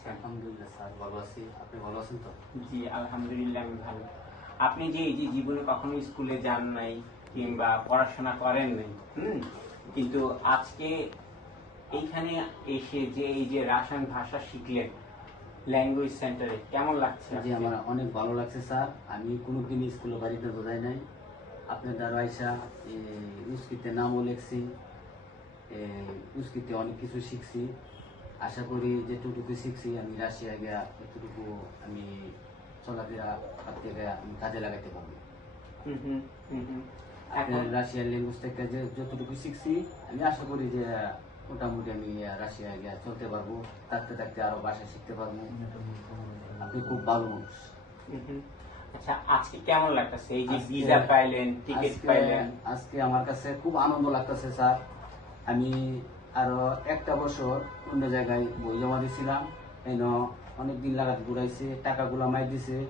আছেন আলহামদুলিল্লাহ স্যার ভালো আছি। আপনি ভালো আছেন তো? জি আলহামদুলিল্লাহ আমি ভালো। আপনি যে এই যে জীবনে কখনো স্কুলে যান নাই কিংবা পড়াশোনা করেন নাই হুম? কিন্তু আজকে এইখানে এসে যে এই যে রাসায়ন ভাষা শিখলেন ল্যাঙ্গুয়েজ সেন্টারে কেমন লাগছে জি আমার অনেক ভালো লাগছে স্যার। আমি কোনোদিন স্কুলে বাড়িতে বোঝাই নাই। আপনার দ্বারা আইসা উস্কিতে নামও লেখছি উস্কিতে অনেক কিছু শিখছি। আশা করি যেটুকু শিখছি আমি রাশিয়া গিয়া এতটুকু আমি চলাফেরা করতে গিয়ে আমি কাজে লাগাইতে পারব। রাশিয়ার ল্যাঙ্গুয়েজ থেকে যে যতটুকু শিখছি আমি আশা করি যে মোটামুটি আমি রাশিয়া গিয়া চলতে পারব থাকতে থাকতে আরও ভাষা শিখতে পারব। আপনি খুব ভালো মানুষ। আচ্ছা আজকে কেমন লাগতেছে? এই যে ভিসা পাইলেন টিকিট পাইলেন? আজকে আমার কাছে খুব আনন্দ লাগতেছে স্যার। আমি আরও একটা বছর অন্য জায়গায় বই জমা দিয়েছিলাম এন অনেকদিন লাগাতে ঘুরাইছে, টাকাগুলো মাই দিছে।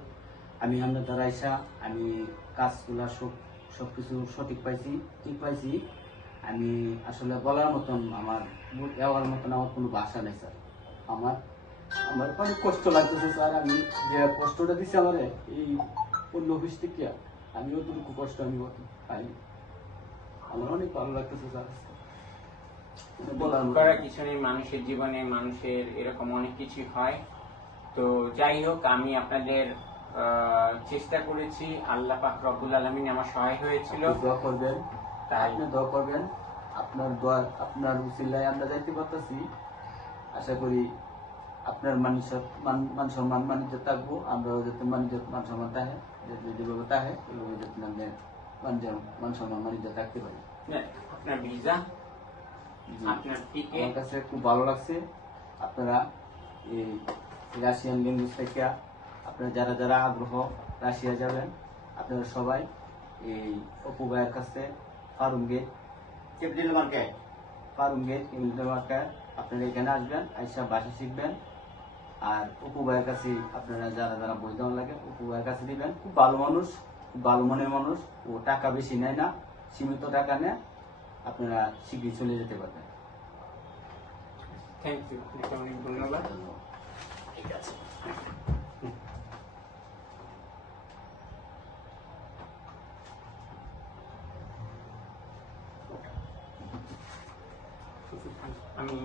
আমি আপনার দ্বারা আইসা আমি কাজগুলা সব, সবকিছু সঠিক পাইছি, ঠিক পাইছি। আমি আসলে বলার মতন আমার দেওয়ার মতন আমার কোনো ভাষা নেই, স্যার। আমার আমার অনেক কষ্ট লাগতেছে, স্যার। আমি যে কষ্টটা দিছি আমারে, এই অন্য অফিস থেকে আমি অতটুকু কষ্ট আমি পাইনি। আমার অনেক ভালো লাগতেছে, স্যার। কিছু নেই মানুষের জীবনে মানুষের এরকম অনেক কিছু হয়। তো যাই হোক আমি আপনাদের চেষ্টা করেছি। আল্লাহ পাক রব্বুল আলমিন আমার সহায় হয়েছিল। দোয়া করবেন। তাই। আপনি দোয়া করবেন। আপনার দোয়া আপনার আমরা যাইতে পারতেছি। আশা করি আপনার মানুষ মান সম্মান মানিজ্য থাকব। আমরাও যাতে মান সম্মান থাকে যেভাবে থাকে ওইভাবে যাতে আমাদের মান সম্মান মানিজ্য থাকতে পারি। আপনার ভিসা? আমার কাছে খুব ভালো লাগছে। আপনারা এই রাশিয়ান ল্যাঙ্গুয়েজ থেকে আপনারা যারা যারা আগ্রহ রাশিয়া যাবেন আপনারা সবাই এই অপু ভাইয়ের কাছে farm gate capital market farm gate market আপনারা এখানে আসবেন আইসা ভাষা শিখবেন। আর অপু ভাইয়ের কাছে আপনারা যারা যারা বই দেওয়া লাগে অপু ভাইয়ের কাছে দিবেন। খুব ভালো মানুষ খুব ভালো মনের মানুষ। ও টাকা বেশি নেয় না সীমিত টাকা নেয়। আপনারা শীঘ্রই চলে যেতে পারবেন। থ্যাংক ইউ ধন্যবাদ। ঠিক আছে। আমি